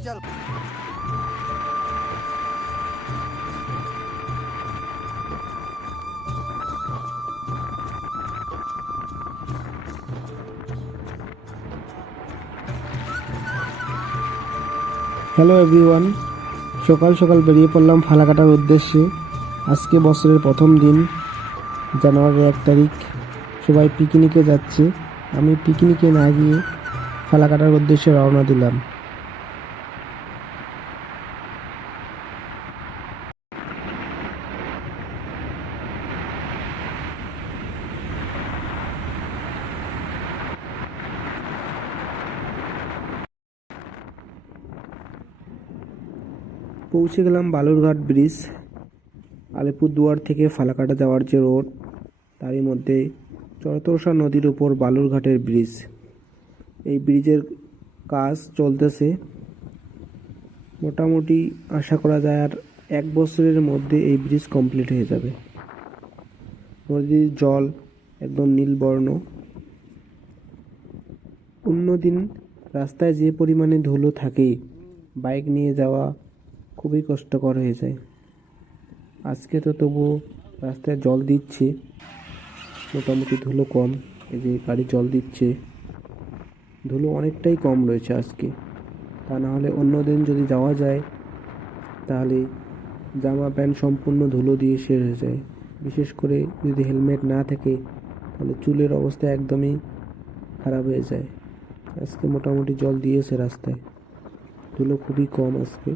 Hello everyone, সকাল সকাল বেরিয়ে পড়লাম ফালাকাটার উদ্দেশ্যে। আজকে বছরের প্রথম দিন, জানুয়ারির 1 তারিখ। সবাই পিকনিকে যাচ্ছে, আমি পিকনিকে না গিয়ে ফালাকাটার উদ্দেশ্যে রওনা দিলাম। পৌঁছে গেলাম বালুরঘাট ব্রিজ। আলিপুরদুয়ার থেকে ফালাকাটা যাওয়ার যে রোড, তারই মধ্যে চরতরসা নদীর উপর বালুরঘাটের ব্রিজ। এই ব্রিজের কাজ চলতেছে, মোটামুটি আশা করা যায় আর 1 বছরের মধ্যে এই ব্রিজ কমপ্লিট হয়ে যাবে। নদীর জল একদম নীলবর্ণ। অন্যদিন রাস্তায় যে পরিমাণে ধুলো থাকে, বাইক নিয়ে যাওয়া খুবই কষ্টকর হয়ে যায়। আজকে তো তবুও রাস্তায় জল দিচ্ছে, মোটামুটি ধুলো কম। এই যে গাড়ি জল দিচ্ছে, ধুলো অনেকটাই কম রয়েছে আজকে। তা না হলে অন্য দিন যদি যাওয়া যায় তাহলে জামা প্যান্ট সম্পূর্ণ ধুলো দিয়ে শেষ হয়ে যায়। বিশেষ করে যদি হেলমেট না থাকে তাহলে চুলের অবস্থা একদমই খারাপ হয়ে যায়। আজকে মোটামুটি জল দিয়েছে রাস্তায়, ধুলো খুবই কম আজকে।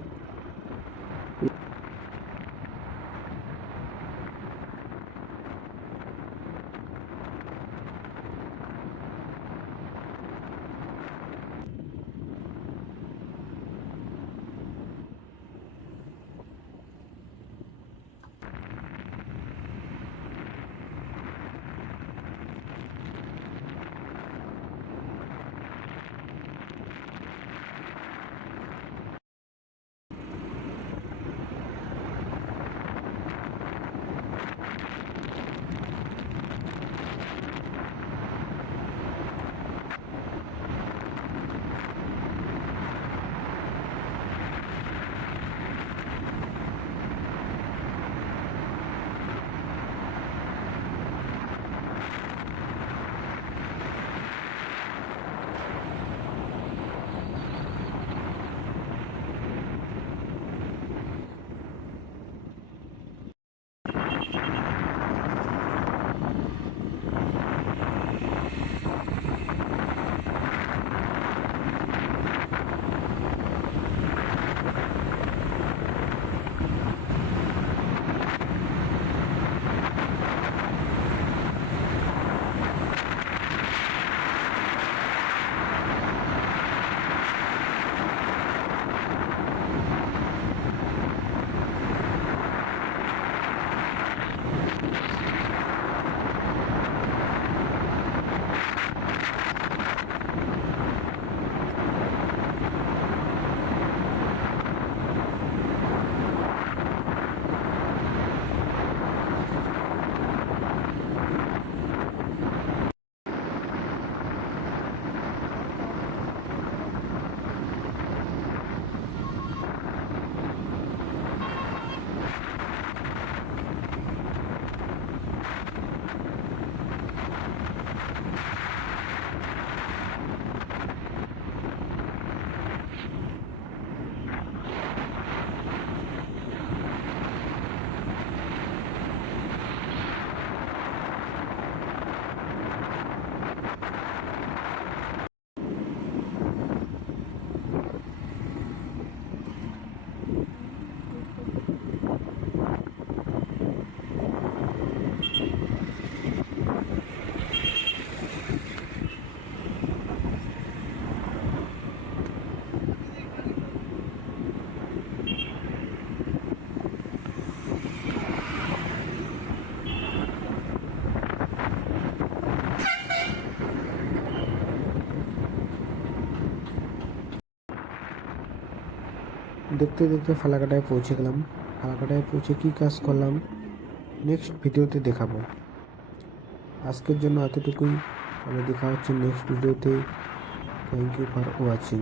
দেখতে দেখতে ফালাকাটায় পৌঁছে গেলাম। ফালাকাটায় পৌঁছে কী কাজ করলাম নেক্সট ভিডিওতে দেখাবো। আজকের জন্য এতটুকুই, আবার দেখা হচ্ছে নেক্সট ভিডিওতে। Thank you for watching.